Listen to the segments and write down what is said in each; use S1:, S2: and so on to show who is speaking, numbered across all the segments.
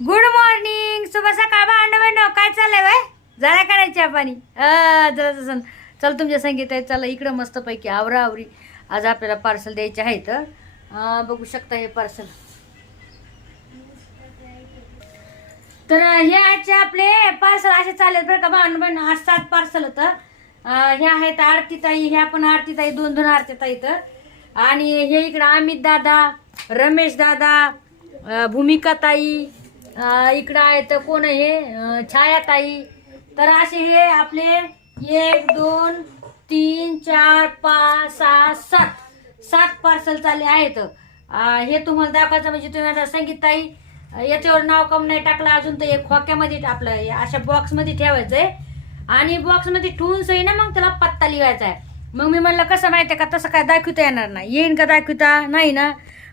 S1: Good morning शुभ सकाळ भांडव काय चाललंय वय? जरा करायची पाणी. जरा जसं चल तुमच्या संगीत आहे. चला इकडं मस्तपैकी आवरा आवरी आज आपल्याला पार्सल द्यायचे आहेत. तर बघू शकता हे पार्सल तर हे आजचे आपले पार्सल असे चालेल बरं का भावना आज सात पार्सल होतं. हे आहेत आरती ताई ह्या पण आरतीताई दोन दोन आरती ताई तर आणि हे इकडं अमित दादा रमेश दादा भूमिकाताई भूमिका ताई इकडं आहेत कोण हे? छाया ताई तर असे हे आपले एक दोन तीन चार पाच सहा सात. सात पार्सल चालले आहेत. हे तुम्हाला दाखवायचं म्हणजे तुम्ही आता संगीताई याच्यावर नाव कम नाही टाकलं अजून तर एक खोक्यामध्ये आपलं अशा बॉक्समध्ये ठेवायचं आहे. आणि बॉक्समध्ये ठेवून सही ना मग त्याला पत्ता लिहायचा आहे. मग मी म्हणलं कसं माहितीये का तसं काय दाखवता येणार नाही. येईन का दाखवता? नाही ना.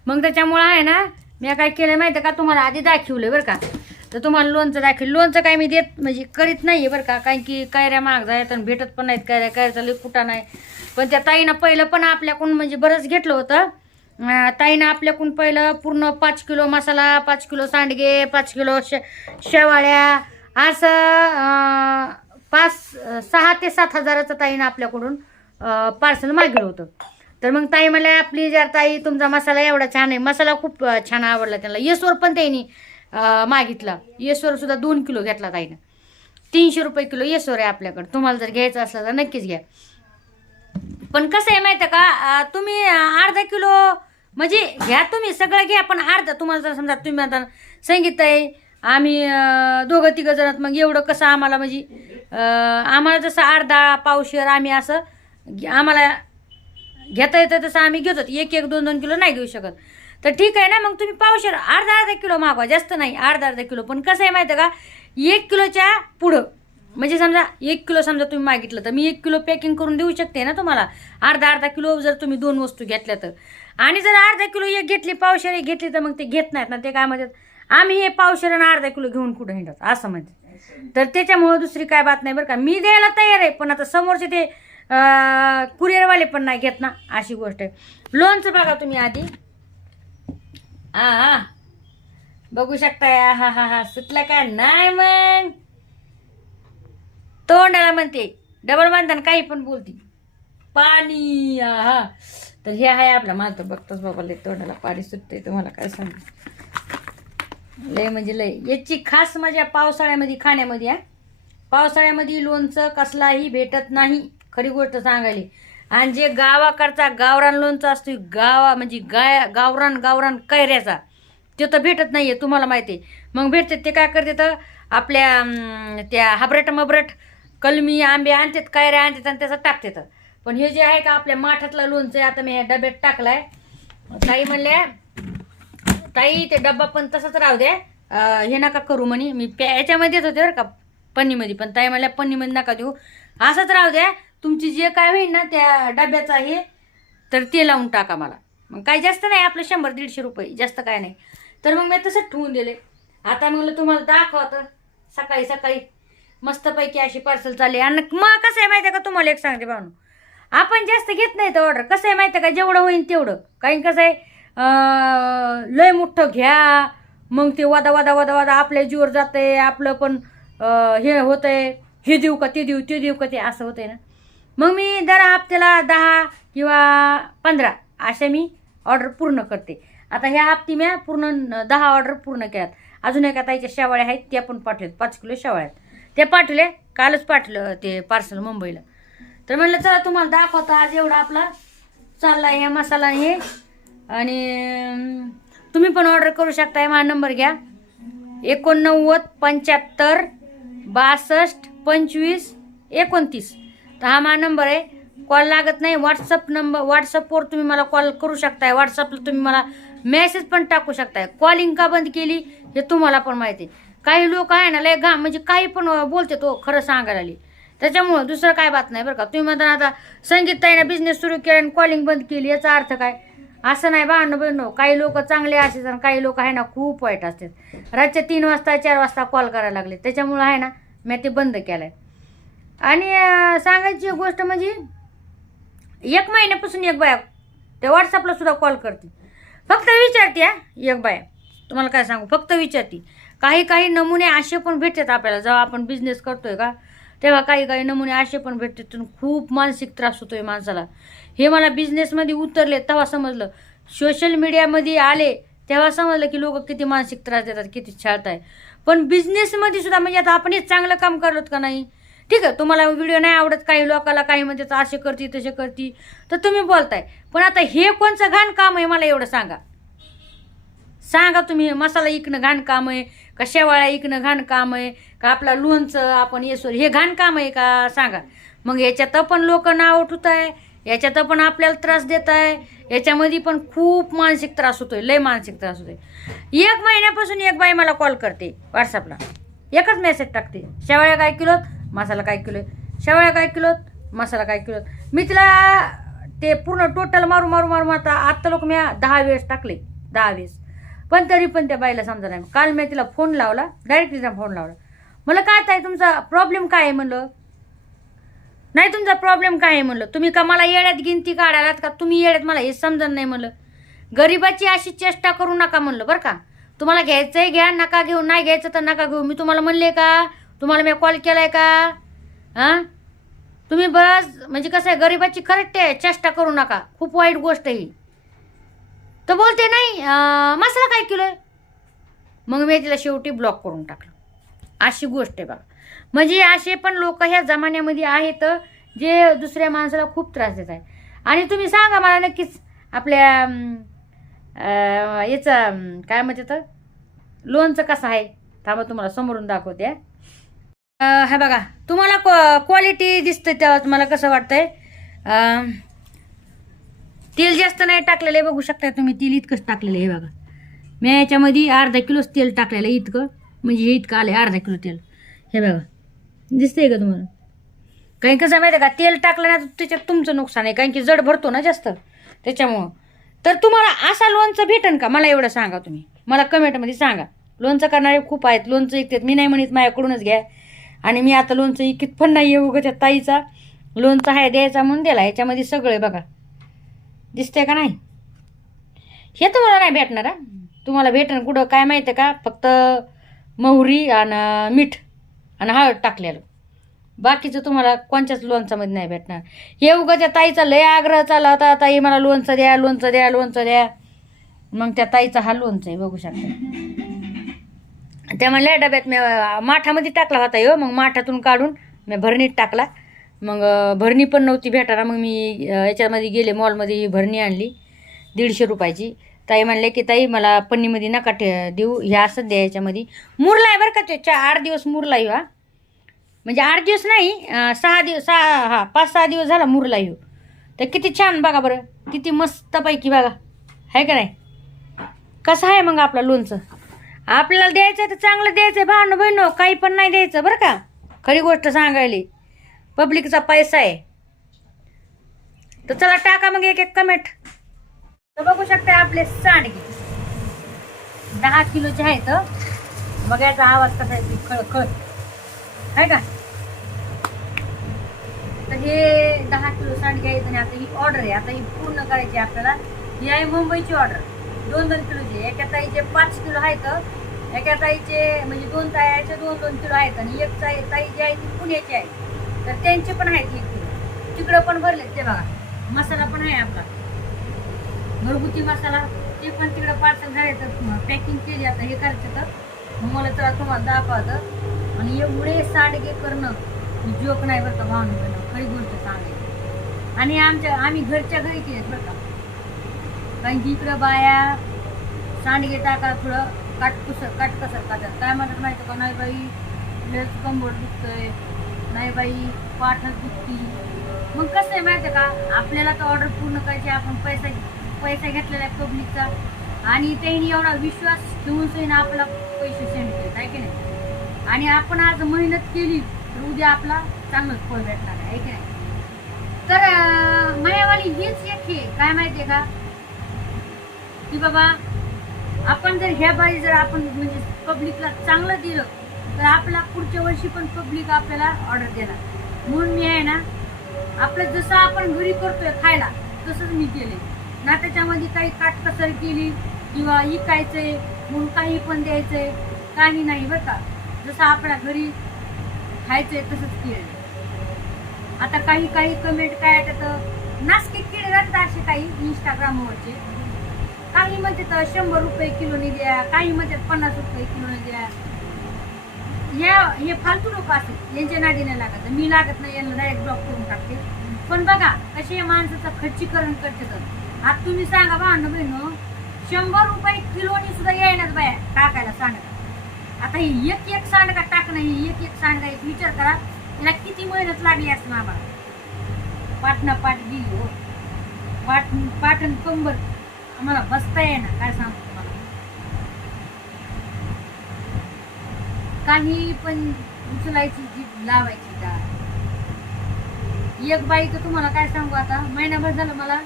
S1: मग त्याच्यामुळं आहे ना मी काय केलं माहिती का? तुम्हाला आधी दाखवलं बरं का. तर तुम्हाला लोणचं दाखवलं लोणचं काय मी देत म्हणजे करीत नाही आहे बरं का. कारण की कैऱ्या महाग जायत आणि भेटत पण नाहीत कैऱ्या. कैऱ्याचा लई कुठा नाही. पण त्या ताईनं पहिलं पण आपल्याकडून म्हणजे बरंच घेतलं होतं. ताईनं आपल्याकडून पहिलं पूर्ण पाच किलो मसाला पाच किलो सांडगे पाच किलो शे शेवाळ्या असं पाच सहा ते सात हजाराचं ताईनं आपल्याकडून पार्सल मागलं होतं. तर मग ताई मला आपली जर ताई तुमचा मसाला एवढा छान आहे मसाला खूप छान आवडला त्यांना. येसवर पण त्यांनी मागितला. येसवर सुद्धा दोन किलो घेतला ताईनं. तीनशे रुपये किलो येसवर आहे आपल्याकडं. तुम्हाला जर घ्यायचं असलं तर नक्कीच घ्या. पण कसं आहे माहिती आहे का तुम्ही अर्धा किलो म्हणजे घ्या तुम्ही सगळं घ्या पण अर्धा तुम्हाला जर समजा तुम्ही आता संगीत आहे आम्ही दोघं तिघं जणात मग एवढं कसं आम्हाला म्हणजे आम्हाला जसं अर्धा पावशेर आम्ही असं आम्हाला घेता येतं तसं आम्ही घेतो. एक एक दोन दोन किलो नाही घेऊ शकत. तर ठीक आहे ना मग तुम्ही पावशेर अर्धा अर्धा किलो मागवा जास्त नाही अर्धा अर्धा किलो. पण कसं आहे माहिती आहे का? एक किलोच्या पुढं म्हणजे समजा एक किलो समजा तुम्ही मागितलं तर मी एक किलो पॅकिंग करून देऊ शकते ना तुम्हाला? अर्धा अर्धा किलो जर तुम्ही दोन वस्तू घेतल्या तर. आणि जर अर्धा किलो एक घेतली पावशेर एक घेतली तर मग ते घेत नाहीत ना. ते काय म्हणतात आम्ही हे पावशेर आणि अर्धा किलो घेऊन कुठं हिंडत? असं म्हणते तर त्याच्यामुळं दुसरी काय बात नाही बरं का. मी द्यायला तयार आहे पण आता समोरचे ते कुरिअरवाले पण नाही घेत ना अशी गोष्ट आहे. लोणचं बघा तुम्ही आधी. हा हा बघू शकताय हा हा हा. सुटला का? नाही मग. तोंडाला म्हणते डबल बांधताना काही पण बोलते. पाणी हा. तर हे आहे आपला मात्र तर बघतोच बाबा लय तोंडाला पाणी सुटते तुम्हाला काय सांगू. लय म्हणजे लय. याची खास मजा पावसाळ्यामध्ये खाण्यामध्ये आहे पावसाळ्यामध्ये लोणचं कसलाही भेटत नाही. खरी गोष्ट सांगायली. आणि जे गावाकडचा गावरान लोणचं असतो गावा म्हणजे गाय गावरान गावरान कैऱ्याचा ते तर भेटत नाही आहे तुम्हाला माहिती आहे. मग भेटते ते काय करते तर आपल्या त्या हाबरट मबरट कलमी आंबे आणतात कैऱ्या आणतात आणि त्याचं टाकतात पण हे जे आहे का आपल्या माठातला लोणचं आहे आता मी ह्या डब्यात टाकलाय. ताई म्हणल्या ताई ते डब्बा पण तसाच राहू दे हे नका करू म्हणे. मी प्या याच्यामध्ये देत होते बरं का पन्नीमध्ये. पण ताई म्हणल्या पन्नीमध्ये नका देऊ. असंच राहू द्या. तुमची जे काय होईल ना त्या डब्याचं आहे तर ते लावून टाका मला. मग काय जास्त नाही आपलं शंभर दीडशे रुपये जास्त काय नाही. तर मग मी तसंच ठेवून दिले. आता म्हणलं तुम्हाला दाखवतं सकाळी सकाळी मस्तपैकी अशी पार्सल चालली. आणि मग कसं आहे माहिती आहे का तुम्हाला एक सांगते भाऊ आपण जास्त घेत नाही तर ऑर्डर कसं आहे माहिती आहे का जेवढं होईल तेवढं. काही कसं आहे लय मोठं घ्या. मग ते वादा वादा वादा वादा आपल्या जीवर जाते आपलं पण हे हे होतंय. हे देऊ का ते देऊ ते देऊ का ते असं होतंय ना. मग मी दर हप्त्याला दहा किंवा पंधरा अशा मी ऑर्डर पूर्ण करते. आता ह्या हप्ती म्या पूर्ण दहा ऑर्डर पूर्ण केल्यात. अजून एका ताईच्या शेवाळ्या आहेत त्या पण पाठवल्यात. पाच किलो शेवाळ्या आहेत. त्या पाठवले कालच पाठवलं ते पार्सल मुंबईला. तर म्हणलं चला तुम्हाला दाखवतो. आज एवढा आपला चालला हे मसाला हे. आणि तुम्ही पण ऑर्डर करू शकताय. माझा नंबर घ्या. एकोणनव्वद पंच्याहत्तर बासष्ट पंचवीस एकोणतीस. तर हा माझा नंबर आहे. कॉल लागत नाही. व्हॉट्सअप नंबर व्हॉट्सअपवर तुम्ही मला कॉल करू शकताय. व्हॉट्सअपला तुम्ही मला मेसेज पण टाकू शकताय. कॉलिंग का बंद केली हे तुम्हाला पण माहिती आहे. काही लोक आहे ना लय घा म्हणजे काही पण बोलते तो खरं सांगायला आली. त्याच्यामुळं दुसरं काय बात नाही बरं का. तुम्ही म्हणता आता संगीत ताईनं बिझनेस सुरू केला आणि कॉलिंग बंद केली याचा अर्थ काय? असं नाही भांडणं बहिणो काही लोक चांगले असतात आणि काही लोक आहे ना खूप वाईट असतात. रातच्या तीन वाजता चार वाजता कॉल करायला लागले. त्याच्यामुळं आहे ना मी ते बंद केलं आहे आणि सांगायची गोष्ट म्हणजे एक महिन्यापासून एक बाया त्या व्हॉट्सअपला सुद्धा कॉल करते. फक्त विचारते हा एक बाया. तुम्हाला काय सांगू? फक्त विचारते. काही काही नमुने असे पण भेटतात आपल्याला. जेव्हा आपण बिझनेस करतोय का तेव्हा काही काही नमुने असे पण भेटतात खूप मानसिक त्रास होतोय माणसाला. हे मला बिझनेसमध्ये उतरले तेव्हा समजलं. सोशल मीडियामध्ये आले तेव्हा समजलं की लोक किती मानसिक त्रास देतात किती छाळताय. पण बिझनेसमध्ये सुद्धा म्हणजे आता आपण चांगलं काम करलोत का नाही? ठीक आहे तुम्हाला व्हिडिओ नाही आवडत काही लोकाला काही म्हणजे असे करती तसे करती तर तुम्ही बोलताय. पण आता हे कोणचं घाण काम आहे मला एवढं सांगा. सांगा तुम्ही मसाला इकणं घाण काम आहे का शेवाळ्या इकणं घाण काम आहे का आपला लोणचं आपण येसोर हे घाण काम आहे का? सांगा. मग याच्यात पण लोक नाव उठवत आहे याच्यात पण आपल्याला त्रास देत आहे याच्यामध्ये पण खूप मानसिक त्रास होतोय लय मानसिक त्रास होतोय. एक महिन्यापासून एक बाई मला कॉल करते व्हॉट्सअपला एकच मेसेज टाकते. शेवाळ्या काय किलोत मसाला काय किलो शेवळ्या काय किलोत मसाला काय किलो मी तिला ते पूर्ण टोटल मारू मारू मारू आता आत्ता लोक मी दहा वेळेस टाकले दहा वेळेस. पण तरी पण त्या बाईला समजा नाही. काल मी तिला फोन लावला डायरेक्ट तिचा फोन लावला. मला काय ताई तुमचा प्रॉब्लेम काय आहे? म्हणलं. नाही तुमचा प्रॉब्लेम काय आहे? म्हणलं. तुम्ही का मला येड्यात गिनती काढायलात का? तुम्ही येड्यात मला हे समजत नाही म्हणलं. गरिबाची अशी चेष्टा करू नका म्हणलं बरं का. तुम्हाला घ्यायचंही घ्या नका घेऊ नाही घ्यायचं तर नका घेऊ. मी तुम्हाला म्हणले का तुम्हाला मी कॉल केलाय का? हां? तुम्ही बस म्हणजे कसं आहे गरिबाची खरंच ते चेष्टा करू नका. खूप वाईट गोष्ट ही. तर बोलते नाही मसाला काय किलो आहे? मग मी तिला शेवटी ब्लॉक करून टाकलं. अशी गोष्ट आहे बघा. म्हणजे असे पण लोक ह्या जमान्यामध्ये आहेत जे दुसऱ्या माणसाला खूप त्रास देत आहे आणि तुम्ही सांगा मला नक्कीच आपल्या याचं काय म्हणते तर लोनचं कसं आहे? थांबा तुम्हाला समोरून दाखवते हे बघा तुम्हाला क्वालिटी दिसते तेव्हा तुम्हाला कसं वाटतंय? तेल जास्त नाही टाकलेलं आहे बघू शकता तुम्ही तेल इतकंच टाकलेलं आहे हे बघा. मी याच्यामध्ये अर्धा किलोच तेल टाकलेलं आहे इतकं म्हणजे हे इतकं आलं आहे अर्धा किलो तेल. हे बघा दिसतंय का तुम्हाला? काही कसं माहिती आहे का तेल टाकलं ना तर त्याच्यात तुमचं नुकसान आहे कारण की जड भरतो ना जास्त त्याच्यामुळं. तर तुम्हाला असा लोणचं भेटन का? मला एवढं सांगा तुम्ही. मला कमेंटमध्ये सांगा. लोणचं करणारे खूप आहेत लोणचं ऐकतात मी नाही म्हणत माझ्याकडूनच घ्या. आणि मी आता लोणचं इकित पण नाही आहे उगं त्या ताईचा. लोणचं आहे द्यायचा म्हणून दिला याच्यामध्ये सगळं आहे बघा. दिसतंय का नाही? हे तुम्हाला नाही भेटणार हा. तुम्हाला भेटणं कुठं काय माहिती आहे का? फक्त मोहरी आणि मीठ आणि हळद टाकलेलं. बाकीचं तुम्हाला कोणत्याच लोणचामध्ये नाही भेटणार. हे उगा त्या ताईचा लय आग्रह चालला होता ताई मला लोणचं द्या लोणचं द्या लोणचं द्या. मग त्या ताईचा हा लोणचं आहे बघू शकता. त्या म्हणल्या डब्यात मी माठामध्ये टाकला होता यो मग माठातून काढून मी भरणीत टाकला. मग भरणी पण नव्हती भेटायला मग मी याच्यामध्ये गेले मॉलमध्ये ही भरणी आणली दीडशे रुपयाची. ताई म्हणले की ताई मला पन्नीमध्ये नका ठे देऊ ह्या असंच द्या याच्यामध्ये. मुरला आहे बरं का ते चा आठ दिवस मुरला येऊ हा. म्हणजे आठ दिवस नाही सहा दिवस सहा हा पाच सहा दिवस झाला मुरला येऊ तर किती छान बघा बरं किती मस्तपैकी बघा. आहे का नाही? कसं आहे मग आपलं लोणचं? आपल्याला द्यायचं आहे तर चांगलं द्यायचं आहे भावनं बहिणं काही पण नाही द्यायचं बरं का. खरी गोष्ट सांगायली. पब्लिकचा पैसा आहे. तर चला टाका मग एक एक कमेंट तर बघू शकता आपले सांडगे. दहा किलोचे आहेत मग याचा आवाज कसा आहे खळ खळ आहे का? तर हे दहा किलो सांडगे आहेत आणि आता ही ऑर्डर आहे. आता ही पूर्ण करायची आहे आपल्याला. ही आहे मुंबईची ऑर्डर दोन दोन किलोची एका ताईचे पाच किलो आहेत. एका ताईचे म्हणजे दोन ताईचे दोन दोन किलो आहेत आणि एक ताई ताई जी आहे ती पुण्याची आहे. तर त्यांचे पण आहेत एक किलो. तिकडं पण भरलेत ते बघा. मसाला पण आहे आपला. घरगुती मसाला ते पण तिकडं पार्सल झाले तर पॅकिंग केली आता हे करायचं तर. मग मला तर तुम्हाला दाखवायचं आणि एवढे सांडगे करणं जोक नाही बरं का भावना खरी गोष्ट सांगायची आणि आमच्या आम्ही घरच्या घरी केलेत बरं का. कारण की इकडं बाया सांडगे टाका थोडं. काटकुसर काटकसर काटत काय म्हणत माहिती का? नाही बाई लस कंबोड दुखतंय. नाही बाई पाठच दुखती. मग कसं आहे माहिती का? आपल्याला तर ऑर्डर पूर्ण करायची आपण पैसा पैसा घेतलेला आहे पब्लिकचा आणि त्यांनी एवढा विश्वास ठेवून सैन आपला पैसे सेंड केले आहे की नाही? आणि आपण आज मेहनत केली तर उद्या आपला चांगलंच फळ भेटणार आहे की नाही? तर मायावाली हीच एक हे काय माहितीये का? की बाबा आपण जर ह्या बारी जर आपण म्हणजे पब्लिकला चांगलं दिलं तर आपला पुढच्या वर्षी पण पब्लिक आपल्याला ऑर्डर देणार. म्हणून मी आहे ना आपलं जसं आपण घरी करतोय खायला तसंच मी केले ना त्याच्यामध्ये काही काटकसर केली किंवा इकायचंय म्हणून काही पण द्यायचंय काही नाही बरं का. जसं आपल्या घरी खायचंय तसंच केलं आता काही काही कमेंट काय येतात? नासकी केले जातात असे काही इंस्टाग्रामवरचे काही म्हणतात शंभर रुपये किलोनी द्या काही म्हणतात पन्नास रुपये किलोने द्या. या हे फालतू लोक असतात यांच्या नादीने नाही लागत. मी लागत नाही यांना डायरेक्ट ब्लॉक करून टाकते. पण बघा कसे या माणसाचं खर्चीकरण करतात आता तुम्ही सांगा भावना बहिण शंभर रुपये किलोनी सुद्धा येईनाच बाया टाकायला सांडगा. आता ही एक एक सांडगा टाकणं ही एक एक सांडगा एक विचार करा. याला किती मेहनत लागली असं आम्हाला पाटणा पाट गेली हो. पाट पाटण कंबर. आम्हाला बसता येणार काय सांगतो तुम्हाला? काही पण उचलायची जीप लावायची डाळ एक बाई तर तुम्हाला काय सांगू आता? महिनाभर झालं मला.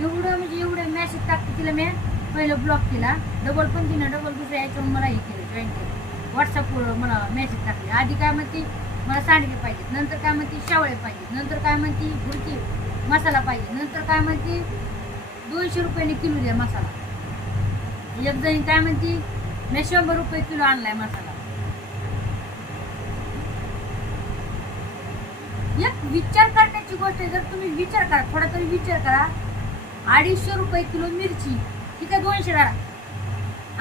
S1: एवढं म्हणजे एवढं मॅसेज टाकते तिला मी. पहिलं ब्लॉक केला. डबल पण तिनं डबल दुसऱ्या याच्यावर मला हे केलं जॉईन केलं. व्हॉट्सअपवर मला मेसेज टाकले. आधी काय म्हणते? मला सांडगे पाहिजेत. नंतर काय म्हणते? शावळे पाहिजेत. नंतर काय म्हणते? भुरकी मसाला पाहिजे. नंतर काय म्हणते? दोनशे रुपयाने किलो द्या मसाला. एक जणी काय म्हणते मी शंभर रुपये किलो आणलाय मसाला. एक विचार करण्याची गोष्ट आहे जर तुम्ही विचार करा थोडा तरी विचार करा. अडीचशे रुपये किलो मिरची ठीक आहे दोनशे धरा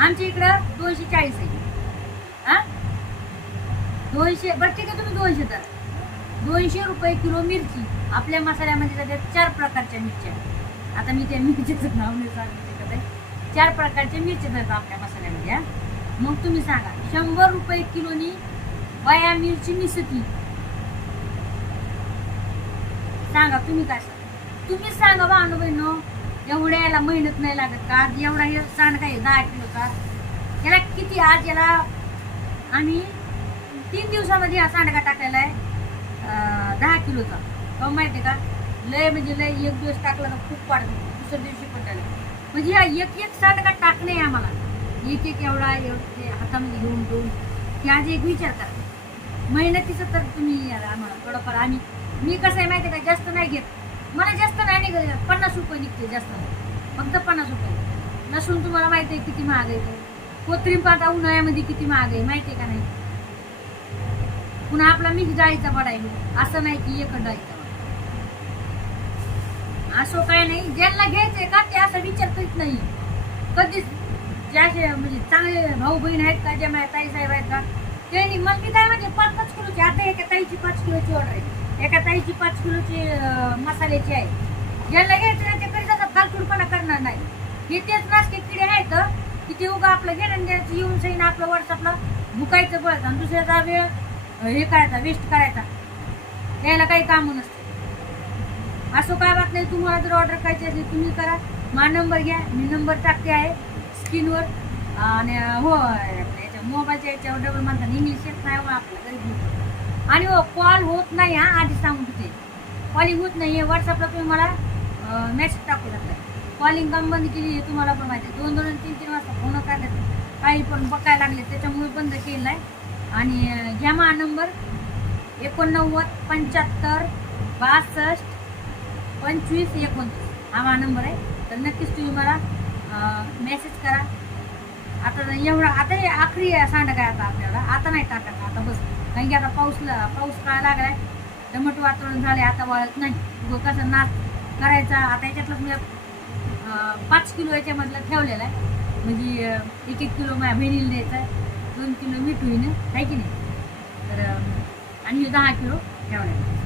S1: आमच्या इकडं दोनशे चाळीस आहे. हा दोनशे बरं ठीक आहे तुम्ही दोनशे धरा. दोनशे रुपये किलो मिरची आपल्या मसाल्यामध्ये त्याच्यात चार प्रकारच्या मिरच्या. आता मी त्या मिरचीचं नाव नाही सांगू शकत आहे. चार प्रकारच्या मिरचीच आहेत आपल्या मसाल्यामध्ये मग तुम्ही सांगा शंभर रुपये किलोनी वया मिरची मिसती सांगा तुम्ही काय सांगा? तुम्ही सांगा बा बहिणो एवढ्या याला मेहनत नाही लागत का? एवढा हे सांडका आहे? दहा किलोचा याला किती आज याला? आणि तीन दिवसामध्ये हा सांडगा टाकलेला आहे दहा किलोचा. तो माहिती का? लय म्हणजे लय एक दिवस टाकला तर खूप वाढत दुसऱ्या दिवशी पण टाकलं म्हणजे हा एक एक सांडगा टाकणे आहे आम्हाला. एक एक एवढा एवढं हातामध्ये घेऊन घेऊन की आज एक विचार करा. मेहनतीचं तर तुम्ही आम्हाला थोडंफार आम्ही मी कसं आहे माहिती आहे का? जास्त नाही घेत. मला जास्त नाही निघत. पन्नास रुपये निघते जास्त. फक्त पन्नास रुपये. लसूण तुम्हाला माहिती आहे किती महाग आहे ते. कोत्रीम पाता उन्हाळ्यामध्ये किती महाग आहे माहिती आहे का नाही? पुन्हा आपला मिक्स डाळीचा बडा असं नाही की एकच डाळीचा. असं काय नाही. ज्यांना घ्यायचंय का ते असं विचार करीत नाही. कधीच ज्या असे म्हणजे चांगले भाऊ बहीण आहेत का ज्या माझ्या ताई साहेब आहेत का त्यांनी मग मी काय म्हणजे पाच पाच किलोची आता एका ताईची पाच किलोची ऑर्डर आहे. एका ताईची पाच किलोची मसाल्याची आहे. ज्यांना घ्यायचं ना ते कधीच असं फालतूडपणा करणार नाही. हे तेच नासके किडे आहेत की ते उगा आपलं घेणं द्यायचं येऊन सईन आपलं व्हॉट्सअपला भुकायचं बस. आणि दुसऱ्याचा वेळ हे करायचा वेस्ट करायचा. यायला काही काम नसतं. असं काय बात नाही तुम्हाला जर ऑर्डर करायची असेल तुम्ही करा. मा नंबर घ्या मी नंबर टाकते आहे स्क्रीनवर आणि हो याच्या मोबाईलच्या याच्यावर डबल म्हणतात इंग्लिश येत नाही हो आपला गरीब आणि हो कॉल होत नाही हा आधी सांगून तिथे कॉलिंग होत नाही आहे व्हॉट्सअपला तुम्ही मला मेसेज टाकू शकता. कॉलिंग काम बंद केली हे तुम्हाला पण माहिती आहे. दोन दोन तीन तीन वाजता फोन काढले काही पण बघायला लागले त्याच्यामुळे बंद केलं आहे. आणि घ्या मा नंबर एकोणनव्वद पंच्याहत्तर बासष्ट पंचवीस एकोणतीस. हा माझा नंबर आहे. तर नक्कीच तुम्ही मला मेसेज करा. आता एवढा आता हे आखरी सांडा काय आता आपल्याला? आता नाही टाकायचं आता बस. कारण की आता पाऊसला पाऊस काय लागलाय? दमट वातावरण झाले आता वळत नाही. उगं कसं नाच करायचा आता याच्यातलं मी पाच किलो याच्यामधलं ठेवलेलं आहे. म्हणजे एक एक किलो माझ्या बहिणीला द्यायचं आहे. दोन किलो मीठ होईन आहे की नाही? तर आणि दहा किलो ठेवलेलं आहे.